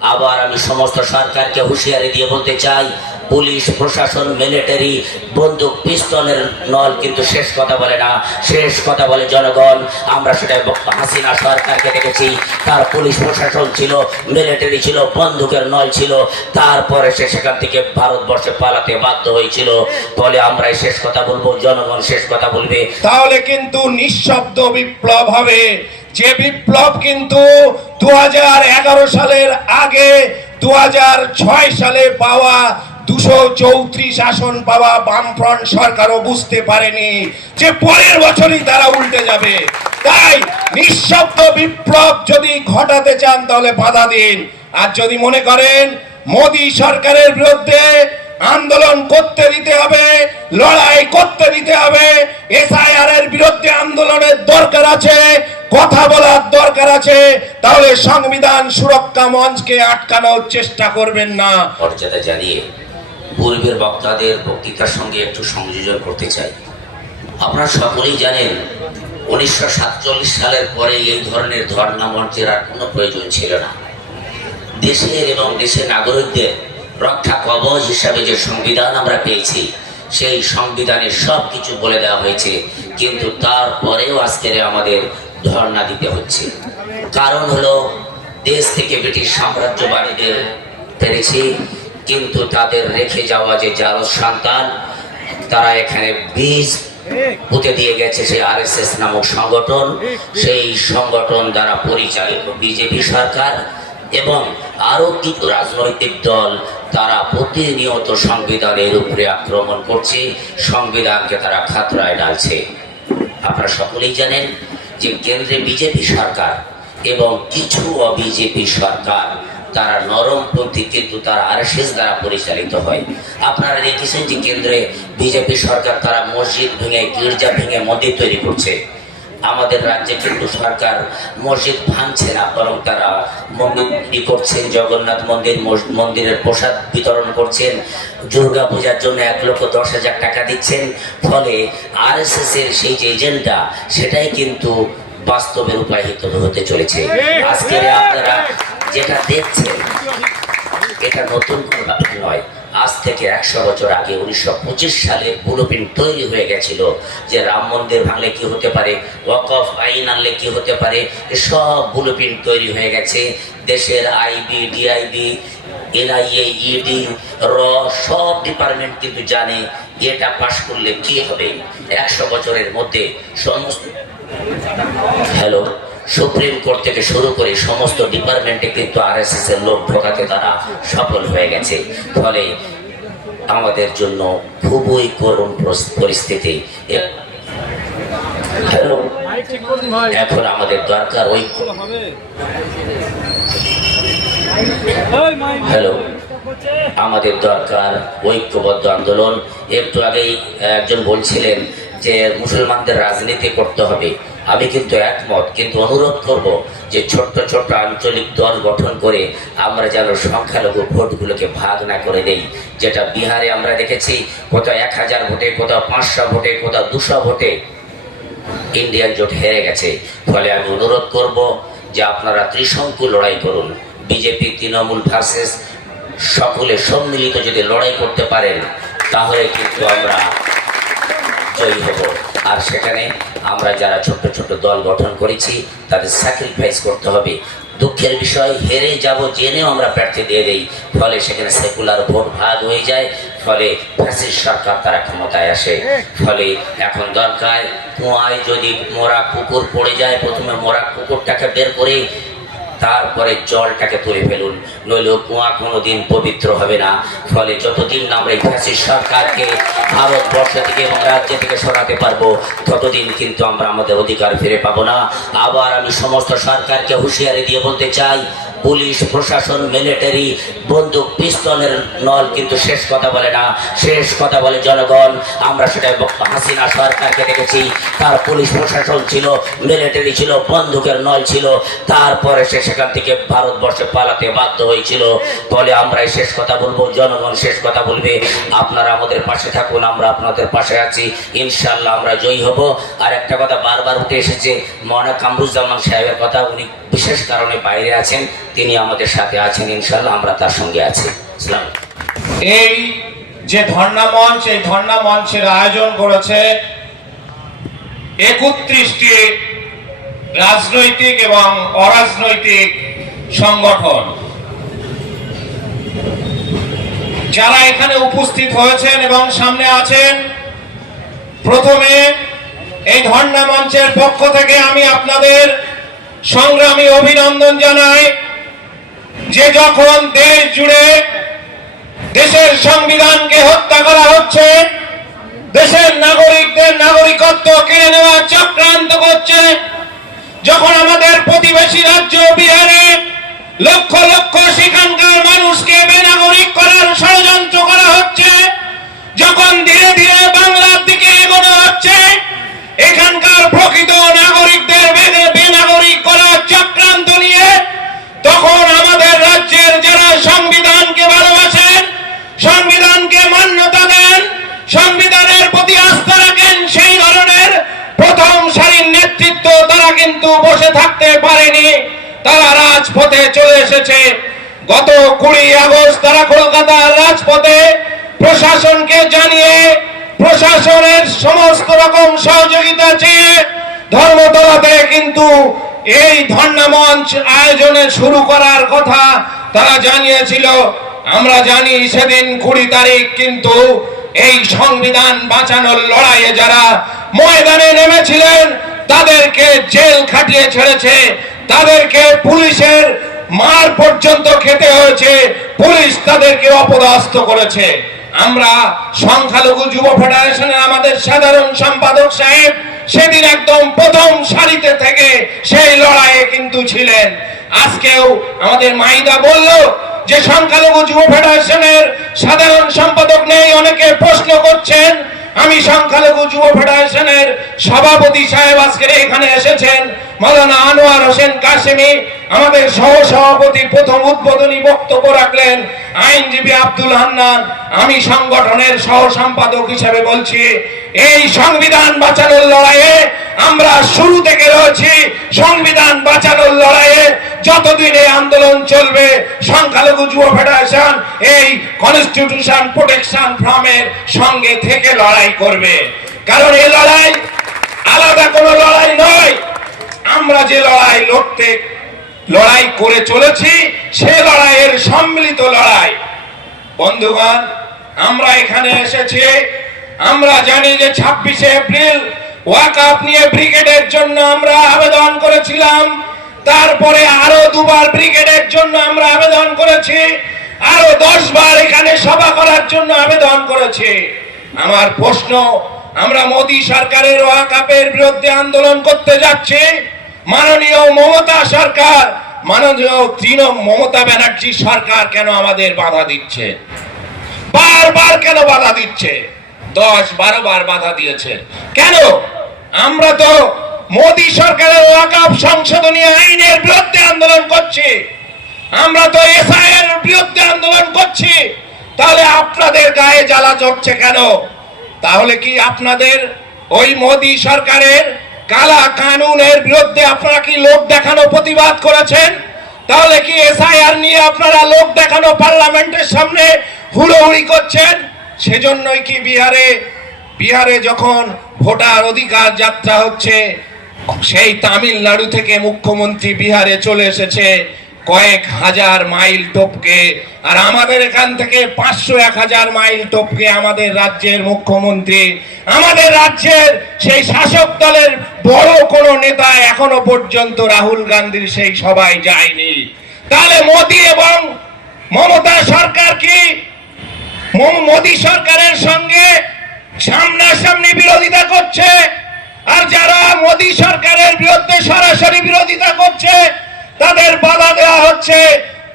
আবার আমি সমস্ত সরকারকে হুঁশিয়ারি দিয়ে বলতে চাই, পুলিশ, প্রশাসন মিলিটারি বন্দুক, পিস্তলের নল কিন্তু শেষ কথা বলে না। শেষ কথা বলে জনগণ। আমরা সেটা হাসিনা সরকারকে দেখেছি। তার পুলিশ প্রশাসন ছিল মিলিটারি ছিল, বন্দুকের নল ছিল। তারপরে সে সেখান থেকে ভারতবর্ষে পালাতে বাধ্য হয়েছিল। ফলে আমরা শেষ কথা বলব, জনগণ শেষ কথা বলবে। তাহলে কিন্তু নিঃশব্দ বিপ্লব হবে। যে বিপ্লব কিন্তু দু সালের আগে দু সালে পাওয়া দুশো চৌত্রিশ আসন পাওয়া বামফ্রন্ট সরকারও বুঝতে পারেনি যে পরের বছরই তারা উল্টে যাবে। তাই নিঃশব্দ বিপ্লব যদি ঘটাতে চান তাহলে বাধা দিন। আর যদি মনে করেন, মোদী সরকারের বিরুদ্ধে আন্দোলন করতে দিতে হবে, লড়াই করতে দিতে হবে। এসআইআর এর বিরুদ্ধে আন্দোলনের দরকার আছে, কথা বলার দরকার আছে। তাহলে সংবিধান সুরক্ষা মঞ্চকে আটকানোর চেষ্টা করবেন না। মর্যাদা জানিয়ে পূর্বের বক্তাদের বক্তৃতার সঙ্গে একটু সংযোজন করতে চাই। আপনারা সকলেই জানেন, উনিশশো সাতচল্লিশ সালের পরে এই ধরনের ধর্ণা মঞ্চের আর কোনো প্রয়োজন ছিল না। দেশের এবং দেশের নাগরিকদের রক্ষা কবচ হিসাবে যে সংবিধান আমরা পেয়েছি, সেই সংবিধানে সব কিছু বলে দেওয়া হয়েছে, কিন্তু তারপরেও আজকের আমাদের ধর্ণা দিতে হচ্ছে। কারণ হলো, দেশ থেকে ব্রিটিশ সাম্রাজ্যবাদীদের পেরেছি, কিন্তু তাদের রেখে যাওয়া যে যার সন্তান, তারা এখানে বীজ পুঁতে দিয়ে গেছে সেই আরএসএস নামক সংগঠন, সেই সংগঠন দ্বারা পরিচালিত বিজেপি সরকার এবং আরও কিছু রাজনৈতিক দল তারা প্রতিনিয়ত সংবিধানের উপরে আক্রমণ করছে, সংবিধানকে তারা খাতরায় ডালছে আপনারা সকলেই জানেন যে কেন্দ্রে বিজেপি সরকার এবং কিছু অবিজেপি সরকার, তারা নরমপন্থী কিন্তু তারা আরএসএস দ্বারা পরিচালিত হয়। আপনারা দেখেছেন যে কেন্দ্রে বিজেপি সরকার তারা মসজিদ ভেঙে, গির্জা ভেঙে, মন্দির তৈরি করছে। আমাদের রাজ্যে কিন্তু সরকার মসজিদ ভাঙছে না, বরং তারা মন্দির তৈরি করছেন, জগন্নাথ মন্দির মন্দিরের প্রসাদ বিতরণ করছেন, দুর্গা পূজার জন্য এক লক্ষ দশ হাজার টাকা দিচ্ছেন, ফলে আরএসএস এর সেই যে এজেন্ডা, সেটাই কিন্তু বাস্তবে রূপায়িত হতে চলেছে। আজকে আপনারা যেটা দেখছেন, এটা নতুন কোনো ব্যাপার নয়। আজ থেকে একশো বছর আগে উনিশশো পঁচিশ সালে বুলুপিন তৈরি হয়ে গেছিল যে রাম মন্দির ভাঙলে কি হতে পারে, ওয়াকফ আইন আনলে কি হতে পারে সব বুলুপিন তৈরি হয়ে গেছে। দেশের আইবি ডিআইবি এনআইএ ইডি র, সব ডিপার্টমেন্ট কিন্তু জানে এটা পাশ করলে কি হবে। একশো বছরের মধ্যে সমস্ত হ্যালো? সুপ্রিম কোর্ট থেকে শুরু করে সমস্ত ডিপার্টমেন্টে কিন্তু আরএসএস এর লোক ঢোকাতে তারা সফল হয়ে গেছে। ফলে আমাদের জন্য খুবই করুণ পরিস্থিতি। এখন আমাদের দরকার ওই হ্যালো আমাদের দরকার ঐক্যবদ্ধ আন্দোলন। একটু আগেই একজন বলছিলেন যে মুসলমানদের রাজনীতি করতে হবে। আমি কিন্তু একমত, কিন্তু অনুরোধ করব যে ছোট্ট ছোট্ট আঞ্চলিক দল গঠন করে আমরা যেন সংখ্যালঘু ভোটগুলোকে ভাগ না করে দেই। যেটা বিহারে আমরা দেখেছি, কোথাও এক হাজার ভোটে, কোথাও পাঁচশো ভোটে, কোথাও দুশো ভোটে ইন্ডিয়ান জোট হেরে গেছে। ফলে আমি অনুরোধ করব যে আপনারা ত্রিশঙ্কু লড়াই করুন। বিজেপি, তৃণমূল ভার্সেস সকলে সম্মিলিত যদি লড়াই করতে পারেন, তাহলে কিন্তু আমরা জয়ী হব। আর সেখানে আমরা যারা ছোট্ট ছোট্ট দল গঠন করেছি, তাদের স্যাক্রিফাইস করতে হবে। দুঃখের বিষয়, হেরে যাব জেনেও আমরা প্রার্থী দিয়ে দেই। ফলে সেখানে সেকুলার ভোট ভাগ হয়ে যায়, ফলে ফ্যাসিস্ট সরকার তারা ক্ষমতায় আসে। ফলে এখন দরকার, কুয়ায় যদি মোরা কুকুর পড়ে যায়, প্রথমে মোরা কুকুরটাকে বের করে তারপরে জলটাকে তুলে ফেলুন। নইলেও কুয়া কোনোদিন পবিত্র হবে না। ফলে যতদিন না আমরা এই সরকারকে ভারতবর্ষ থেকে এবং রাজ্য থেকে সরাতে পারব, ততদিন কিন্তু আমরা আমাদের অধিকার ফিরে পাবো না। আবার আমি সমস্ত সরকারকে হুঁশিয়ারি দিয়ে বলতে চাই, পুলিশ, প্রশাসন, মিলিটারি, বন্দুক, পিস্তলের নল কিন্তু শেষ কথা বলে না। শেষ কথা বলে জনগণ, আমরা সেটা হাসিনা সরকারকে দেখেছি। তার পুলিশ প্রশাসন ছিল, মিলিটারি ছিল, বন্দুকের নল ছিল। তারপরে সে সেখান থেকে ভারতবর্ষে পালাতে বাধ্য হয়েছিল। ফলে আমরা শেষ কথা বলব, জনগণ শেষ কথা বলবে। আপনারা আমাদের পাশে থাকুন, আমরা আপনাদের পাশে আছি। ইনশাল্লাহ আমরা জয়ী হব। আর একটা কথা বারবার উঠে এসেছে, মনে কামরুজ্জামান সাহেবের কথা, উনি বিশেষ কারণে বাইরে আছেন, তিনি আমাদের সাথে আছেন ইনশাল্লাহ আমরা তার সঙ্গে আছি। এই যে ধর্ণা মঞ্চ, এই ধর্ণা মঞ্চের আয়োজন করেছে একত্রিশটি রাজনৈতিক এবং অরাজনৈতিক সংগঠন। যারা এখানে উপস্থিত হয়েছেন এবং সামনে আছেন, প্রথমে এই ধর্ণা মঞ্চের পক্ষ থেকে আমি আপনাদের সংগ্রামী অভিনন্দন জানাই যে যখন দেশ জুড়ে দেশের সংবিধানকে হত্যা করা হচ্ছে, দেশের নাগরিকদের নাগরিকত্ব কেড়ে নেওয়ার চক্রান্ত করছে যখন আমাদের প্রতিবেশী রাজ্য বিহারে লক্ষ লক্ষ সেখানকার মানুষকে বেনাগরিক করার ষড়যন্ত্র করা হচ্ছে যখন ধীরে ধীরে বাংলার দিকে এগোনো হচ্ছে এখানকার প্রকৃত নাগরিকদের বেদে- বেনাগরিক করার চক্রান্ত নিয়ে তখন আমাদের রাজ্যের যারা সংবিধানকে ভালোবাসেন সংবিধানকে মান্যতা দেন সংবিধানের প্রতি আস্থা রাখেন সেই ধরনের প্রথম সারির নেতৃত্ব তারা কিন্তু বসে থাকতে পারেনি তারা রাজপথে এসেছে গত কুড়ি আগস্ট তারা কলকাতার রাজপথে প্রশাসনকে জানিয়ে প্রশাসনের সমস্ত রকম সহযোগিতা চেয়ে ধর্মতলাতে কিন্তু এই ধর্ণা আয়োজনে শুরু করার কথা তারা জানিয়েছিল। আমরা জানি সেদিন কুড়ি তারিখ কিন্তু এই সংবিধান বাঁচানোর লড়াইয়ে যারা ময়দানে নেমেছিলেন, তাদেরকে জেল খাটিয়ে ছেড়েছে। তাদেরকে পুলিশের মার পর্যন্ত খেতে হয়েছে, পুলিশ তাদেরকে অপদস্থ করেছে। আমরা সংখ্যালঘু যুব ফেডারেশনের আমাদের সাধারণ সম্পাদক সাহেব সেদিন একদম প্রথম সারিতে থেকে সেই লড়াইয়ে কিন্তু ছিলেন। আজকেও আমাদের মাইদা বলল যে, সংখ্যালঘু যুব ফেডারেশনের সাধারণ সম্পাদক নেই, অনেকে প্রশ্ন করছেন আমি সংখ্যালঘু যুব ফেডারেশনের সভাপতি সাহেব আজকে এখানে এসেছেন। মালানা আনোয়ার হোসেন কাশেমি আমাদের সহ সভাপতি প্রথম উদ্বোধনী বক্তব্য রাখলেন। আইনজীবী আব্দুল হান্নান, আমি সংগঠনের সহ সম্পাদক হিসেবে বলছি, এই সংবিধান বাঁচানোর লড়াইয়ে আমরা শুরু থেকে রয়েছি সংবিধান বাঁচানোর লড়াইয়ে। যতদিন এই আন্দোলন চলবে, সংখ্যালঘু যুব ফেডারেশন এই কনস্টিটিউশন প্রোটেকশন ফ্রমের সঙ্গে থেকে লড়াই করবে। কারণ এই লড়াই আলাদা কোনো লড়াই নয়। আমরা যে লড়াই লড়তে, লড়াই করে চলেছি, সে লড়াইয়ের সম্মিলিত লড়াই। বন্ধুগণ, আমরা এখানে এসেছি। আমরা জানি যে ছাব্বিশে এপ্রিল ওয়াকআপ নিয়ে ব্রিগেডের জন্য আমরা আবেদন করেছিলাম। তারপরে আরও দুবার ব্রিগেডের জন্য আমরা আবেদন করেছি। আরও দশ বার এখানে সভা করার জন্য আবেদন করেছি। আমার প্রশ্ন, আমরা মোদী সরকারের ওয়াকাপের বিরুদ্ধে আন্দোলন করতে যাচ্ছি? মাননীয় মমতা সরকার, মাননীয় তৃণ মমতা ব্যানার্জি সরকার কেন আমাদের বাধা দিচ্ছে? বারবার কেন বাধা দিচ্ছে? দশ বারো বার বাধা দিয়েছে। কেন? আমরা তো মোদী সরকারের ওয়াকাপ সংশোধনী আইনের বিরুদ্ধে আন্দোলন করছি। আমরা তো এসআইয়ের বিরুদ্ধে আন্দোলন করছি। তাহলে আপনাদের গায়ে জ্বালা চড়ছে কেন? তাহলে কি আপনাদের ওই মোদী সরকারের কালা কানুনের বিরুদ্ধে আপনারা কি লোক দেখানো প্রতিবাদ করেছেন? তাহলে কি এসআইআর নিয়ে আপনারা লোক দেখানো পার্লামেন্টের সামনে হুড়োহুড়ি করছেন? সেজন্যই কি বিহারে বিহারে যখন ভোটার অধিকার যাত্রা হচ্ছে, সেই তামিলনাড়ু থেকে মুখ্যমন্ত্রী বিহারে চলে এসেছে কয়েক হাজার মাইল টপকে। আর আমাদের এখান থেকে পাঁচশো এক হাজার মাইল টপকে আমাদের রাজ্যের মুখ্যমন্ত্রী। আমাদের রাজ্যের সেই শাসক দলের বড় কোনো নেতা এখনও পর্যন্ত রাহুল গান্ধীর সেই সভায় যায়নি। তাহলে মোদী এবং মমতা সরকার কি মোদী সরকারের সঙ্গে সামনাসামনি বিরোধিতা করছে। আর যারা মোদী সরকারের বিরুদ্ধে সরাসরি বিরোধিতা করছে, তাদের বাধা দেওয়া হচ্ছে,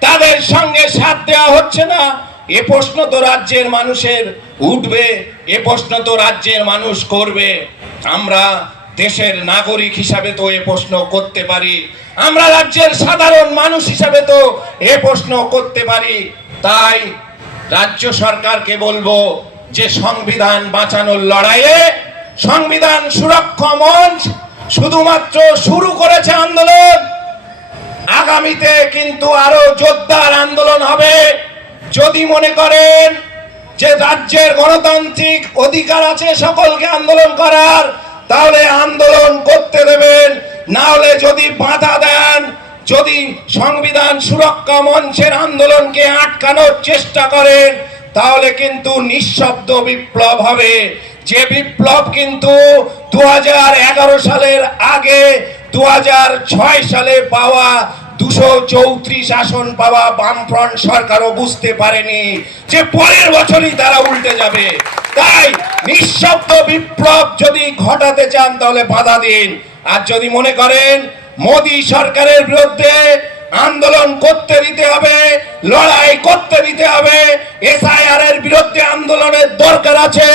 তাদের সঙ্গে সাথ দেওয়া হচ্ছে না। এ প্রশ্ন তো রাজ্যের মানুষের উঠবে, এ প্রশ্ন তো রাজ্যের মানুষ করবে। আমরা দেশের নাগরিক হিসাবে তো এ প্রশ্ন করতে পারি। আমরা রাজ্যের সাধারণ মানুষ হিসাবে তো এ প্রশ্ন করতে পারি। তাই রাজ্য সরকারকে বলব যে সংবিধান বাঁচানোর লড়াইয়ে সংবিধান সুরক্ষা মঞ্চ শুধুমাত্র শুরু করেছে আন্দোলন। আগামীতে কিন্তু আরও জোরদার আন্দোলন হবে। যদি মনে করেন যে রাজ্যের গণতান্ত্রিক অধিকার আছে সকলকে আন্দোলন করার, তাহলে আন্দোলন করতে দেবেন। না হলে যদি বাধা দেন যদি সংবিধান সুরক্ষা মঞ্চের আন্দোলনকে আটকানোর চেষ্টা করেন তাহলে কিন্তু নিঃশব্দ বিপ্লব হবে। যে বিপ্লব কিন্তু দু হাজার এগারো সালের আগে দু হাজার ছয় সালে পাওয়া দুশো চৌত্রিশ আসন পাওয়া বামফ্রন্ট সরকারও বুঝতে পারেনি যে পরের বছরই তারা উল্টে যাবে। তাই নিঃশব্দ বিপ্লব যদি ঘটাতে চান, তাহলে বাধা দিন। আর যদি মনে করেন মোদী সরকারের বিরুদ্ধে আন্দোলন করতে দিতে হবে, লড়াই করতে দিতে হবে এসআইআর এর বিরুদ্ধে আন্দোলনের দরকার আছে,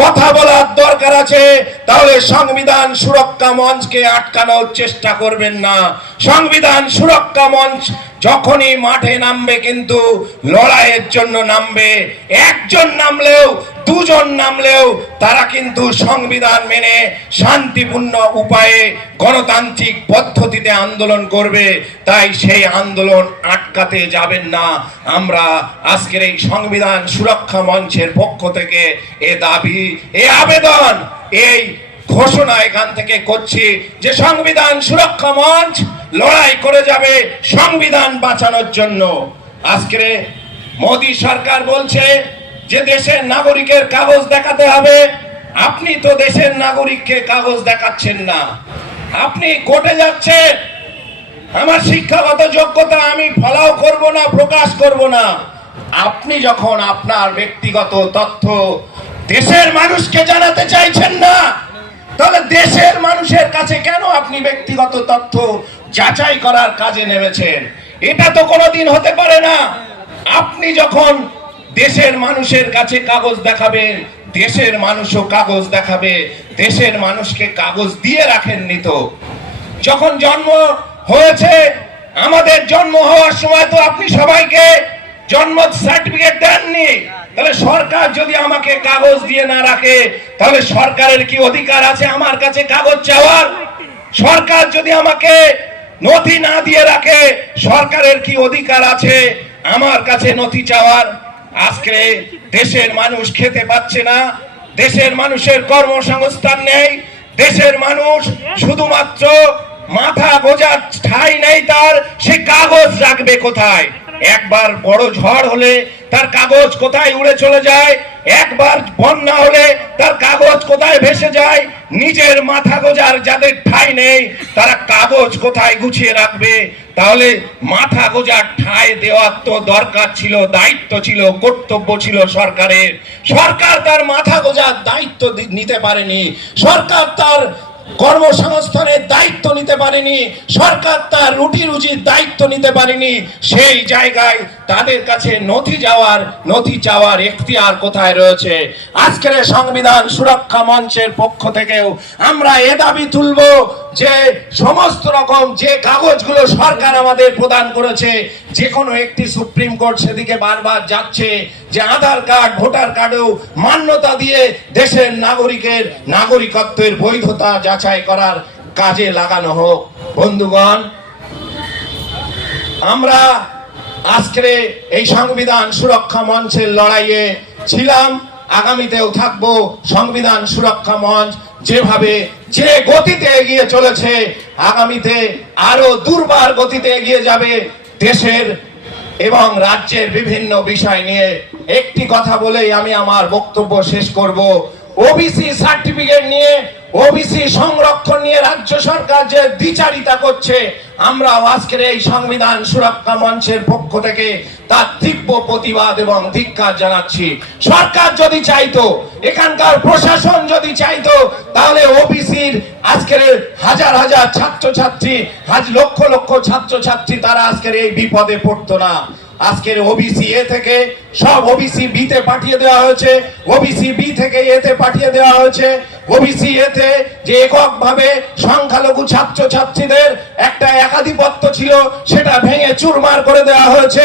কথা বলার দরকার আছে, তাহলে সংবিধান সুরক্ষা মঞ্চকে আটকানোর চেষ্টা করবেন না। সংবিধান সুরক্ষা মঞ্চ যখনই মাঠে নামবে কিন্তু লড়াইয়ের জন্য নামবে, একজন নামলেও দুজন নামলেও তারা কিন্তু সংবিধান মেনে শান্তিপূর্ণ উপায়ে গণতান্ত্রিক পদ্ধতিতে আন্দোলন করবে, তাই সেই আন্দোলন আটকাতে যাবেন না। আমরা আজকের এই সংবিধান সুরক্ষা মঞ্চের পক্ষ থেকে এ দাবি, এ আবেদন, এই ঘোষণা এখান থেকে করছি যে সংবিধান সুরক্ষা মঞ্চ লড়াই করে যাবে সংবিধান বাঁচানোর জন্য। আজকে মোদী সরকার বলছে যে দেশের নাগরিকের কাগজ দেখাতে হবে, আপনি তো দেশের নাগরিককে কাগজ দেখাচ্ছেন না। আপনি কোর্টে যাচ্ছেন, আমার শিক্ষাগত যোগ্যতা আমি ফলাও করব না, প্রকাশ করব না। আপনি যখন আপনার ব্যক্তিগত তথ্য দেশের মানুষকে জানাতে চাইছেন না, তাহলে দেশের মানুষের কাছে কেন আপনি ব্যক্তিগত তথ্য যাচাই করার কাজে নেমেছেন? এটা তো কোনোদিন হতে পারে না। আপনি যখন দেশের মানুষের কাছে কাগজ দেখাবেন দেশের মানুষও কাগজ দেখাবে, দেশের মানুষকে কাগজ দিয়ে রাখেননি তো যখন জন্ম হয়েছে, আমাদের জন্ম হওয়ার সময় তো আপনি সবাইকে জন্ম সার্টিফিকেট দেননি। তাহলে সরকার যদি আমাকে কাগজ দিয়ে না রাখে, তাহলে সরকারের কি অধিকার আছে আমার কাছে কাগজ চাওয়ার? সরকার যদি আমাকে নথি না দিয়ে রাখে, সরকারের কি অধিকার আছে আমার কাছে নথি চাওয়ার? আজকে দেশের মানুষ খেতে পাচ্ছে না, দেশের মানুষের কর্মসংস্থান নেই, দেশের মানুষ শুধুমাত্র মাথা গোজার ঠাই নেই তার, সে কাগজ রাখবে কোথায়? একবার বড় ঝড় হলে তার কাগজ কোথায় উড়ে চলে যায়? একবার বন্যা হলে তার কাগজ কোথায় ভেসে যায়? নিজের মাথা গোজার যাদের ঠাই নেই, তারা কাগজ কোথায় গুছিয়ে রাখবে? তাহলে মাথা গোজার ঠাই দেওয়ার তো দরকার ছিল, দায়িত্ব ছিল, কর্তব্য ছিল সরকারের। সরকার তার মাথা গোজার দায়িত্ব নিতে পারেনি। সরকার তার কর্মসংস্থানের দায়িত্ব নিতে পারেনি। সরকার তার রুটি রুজির দায়িত্ব নিতে পারেনি। সেই জায়গায় তাদের কাছে নথি যাওয়ার, নথি চাওয়ার এখতিয়ার কোথায় রয়েছে? আজকের সংবিধান সুরক্ষা মঞ্চের পক্ষ থেকেও আমরা এ দাবি তুলব যে সমস্ত রকম যে কাগজগুলো সরকার আমাদের প্রদান করেছে, যে কোনো একটি সুপ্রিম কোর্ট সেদিকে বারবার যাচ্ছে, যে আধার কার্ড, ভোটার কার্ডেও মান্যতা দিয়ে দেশের নাগরিকের নাগরিকত্বের বৈধতা যাচাই করার কাজে লাগানো হোক। বন্ধুগণ, আমরা আজকে এই সংবিধান সুরক্ষা মঞ্চের লড়াইয়ে ছিলাম। আগামীতেও থাকব সংবিধান সুরক্ষা মঞ্চ। যেভাবে যে গতিতে এগিয়ে চলেছে, আগামীতে আরও দুর্বার গতিতে এগিয়ে যাবে দেশের এবং রাজ্যের বিভিন্ন বিষয় নিয়ে। একটি কথা বলেই আমি আমার বক্তব্য শেষ করব। ওবিসি সার্টিফিকেট নিয়ে ওবিসি সংরক্ষণ নিয়ে রাজ্য সরকার যে দ্বিচারিতা করছে আমরা আজকের এই সংবিধান সুরক্ষা মঞ্চের পক্ষ থেকে তার তীব্র প্রতিবাদ এবং ধিক্কার জানাচ্ছি। সরকার যদি চাইতো, এখানকার প্রশাসন যদি চাইতো, তাহলে ওবিসির আজকের হাজার হাজার ছাত্রছাত্রী আজ লক্ষ লক্ষ ছাত্রছাত্রী তারা আজকের এই বিপদে পড়তো না। আজকের ওবিসি এ থেকে সব ওবিসি বি তে পাঠিয়ে দেওয়া হয়েছে। ওবিসি বি থেকে এতে পাঠিয়ে দেওয়া হয়েছে। ওবিসি এতে যে এককভাবে সংখ্যালঘু ছাত্র ছাত্রীদের একটা একাধিপত্য ছিল, সেটা ভেঙে চুরমার করে দেওয়া হয়েছে।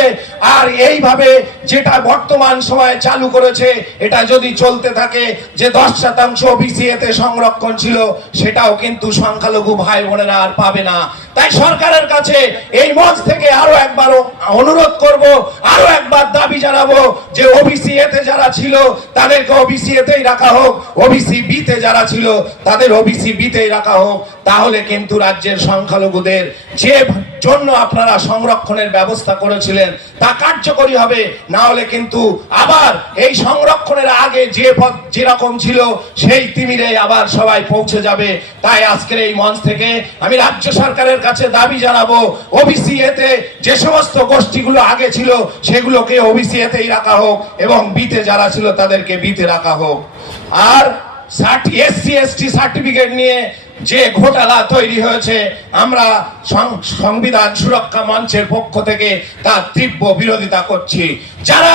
আর এইভাবে যেটা বর্তমান সময়ে চালু করেছে, এটা যদি চলতে থাকে, যে দশ শতাংশ ওবিসি এতে সংরক্ষণ ছিল, সেটাও কিন্তু সংখ্যালঘু ভাই বোনেরা আর পাবে না। তাই সরকারের কাছে এই মঞ্চ থেকে আরও একবার অনুরোধ করব, আরও একবার দাবি জানাব যে ওবিসি এতে যারা ছিল, তাদেরকে ওবিসি এতেই রাখা হোক। ওবিসি বিতে যারা ছিল, তাদের ওবিসি বিতেই রাখা হোক। তাহলে কিন্তু রাজ্যের সংখ্যালঘুদের যে জন্য আপনারা সংরক্ষণের ব্যবস্থা করেছিলেন। তা কার্যকরী হবে, না হলে কিন্তু আবার এই সংরক্ষণের আগে যে পথ যেরকম ছিল, সেই তিমিরে আবার সবাই পৌঁছে যাবে। তাই আজকের এই মঞ্চ থেকে আমি রাজ্য সরকারের কাছে দাবি জানাব ওবিসি এতে যে সমস্ত গোষ্ঠীগুলো আগে ছিল, সেগুলোকে ওবিসি এতেই রাখা হোক এবং বিতে যারা ছিল তাদেরকে বিতে রাখা হোক। আর এসসি, এসটি সার্টিফিকেট নিয়ে যে ঘোটালা তৈরি হয়েছে, আমরা সংবিধান সুরক্ষা মঞ্চের পক্ষ থেকে তার তীব্র বিরোধিতা করছি। যারা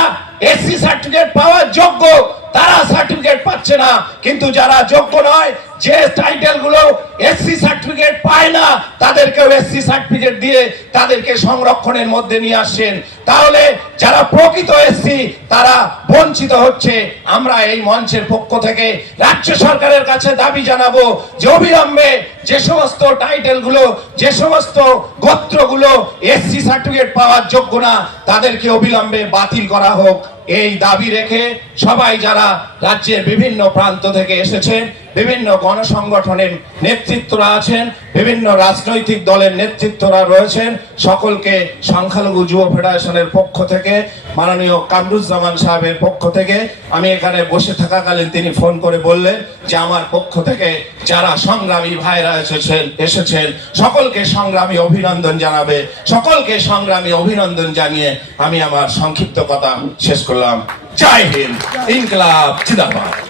এসসি সার্টিফিকেট পাওয়ার যোগ্য, তারা সার্টিফিকেট পাচ্ছে না। কিন্তু যারা যোগ্য নয় যে টাইটেলগুলো এসসি সার্টিফিকেট পায় না, তাদেরকেও এসসি সার্টিফিকেট দিয়ে তাদেরকে সংরক্ষণের মধ্যে নিয়ে আসছেন তাহলে যারা প্রকৃত এসসি তারা বঞ্চিত হচ্ছে। আমরা এই মঞ্চের পক্ষ থেকে রাজ্য সরকারের কাছে দাবি জানাব যে অবিলম্বে যে সমস্ত টাইটেলগুলো যে সমস্ত গোত্রগুলো এসসি সার্টিফিকেট পাওয়ার যোগ্য না, তাদেরকে অবিলম্বে বাতিল করা হোক। এই দাবি রেখে সবাই যারা রাজ্যের বিভিন্ন প্রান্ত থেকে এসেছেন বিভিন্ন গণসংগঠনের নেতৃত্বরা আছেন, বিভিন্ন রাজনৈতিক দলের নেতৃত্বরা রয়েছেন, সকলকে সংখ্যালঘু যুব ফেডারেশনের পক্ষ থেকে, মাননীয় কামরুজ্জামান সাহেবের পক্ষ থেকে, আমি এখানে বসে থাকাকালীন তিনি ফোন করে বললেন যে আমার পক্ষ থেকে যারা সংগ্রামী ভাইরা এসেছেন এসেছেন, সকলকে সংগ্রামী অভিনন্দন জানাবে, সকলকে সংগ্রামী অভিনন্দন জানিয়ে আমি আমার সংক্ষিপ্ত কথা শেষ করলাম। জয় হিন্দ। ইনকলাব জিন্দাবাদ।